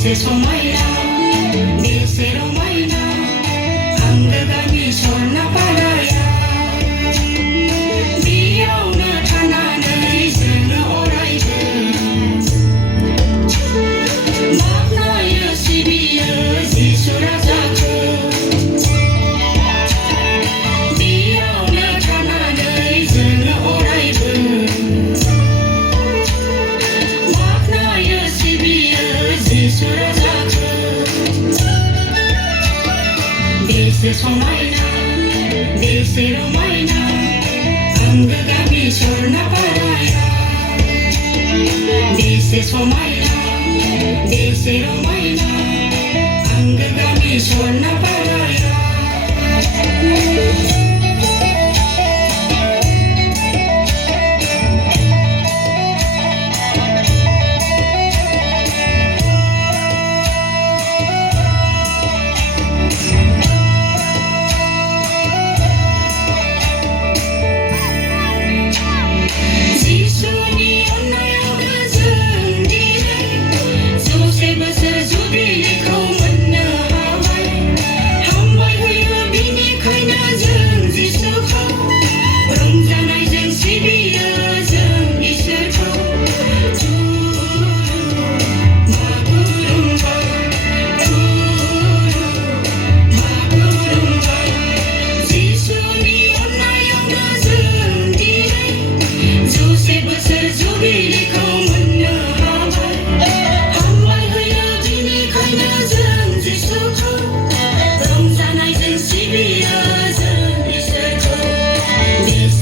देशेको मैना देशेरो मैना आंगोगामी स्वर्न पाराया बेयावनो थानानै जोङो अरायबो बाख्नायो सिबियो जिसु राजाखौ बेयावनो थानानै जोङो अरायबो बाख्नायो सिबियो जिसु राजाखौ देशे समायना देशेरो मैना आंगोगामी स्वर्न पाराया देशे समायना देशेरो मैना आंगोगामी स्वर्न पाराया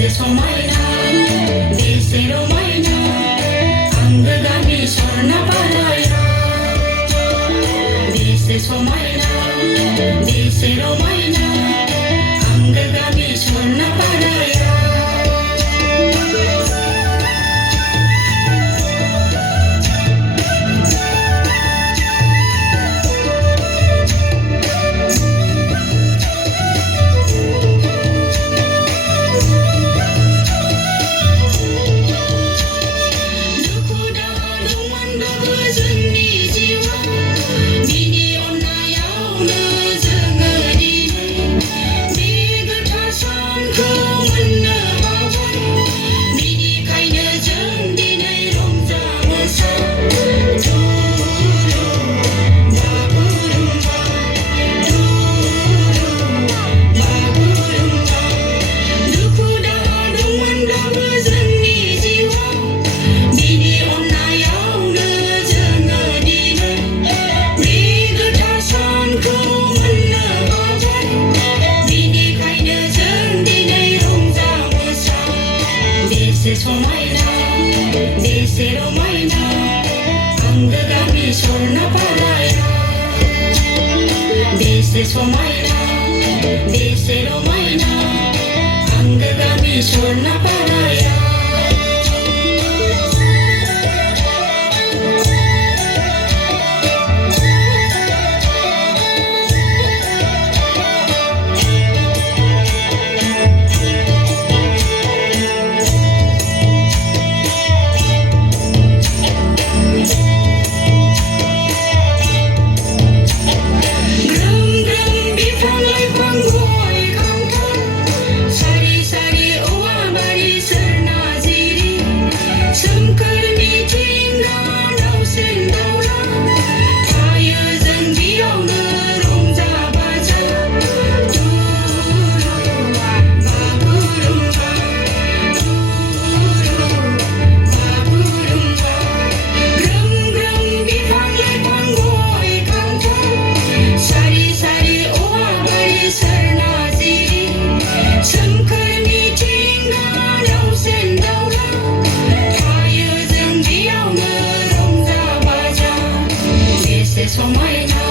समायना देशेरो मैना आंगोगामी स्वर्न पाराया देशे समायना देशेरो मैना आंगोगामी स्वर्न पाराया समायना देशेरो मैना आंगोगामी स्वर्न पाराया देशे समायना देशेरो मैना आंगोगामी स्वर्न पाराया समायना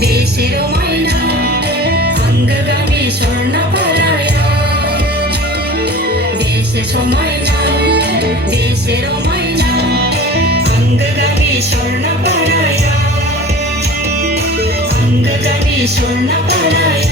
देशेरो मैना आंगोगामी स्वर्न पाराया देशे समायना देशेरो मैना आंगोगामी स्वर्न पाराया आंगोगामी स्वर्न पाराया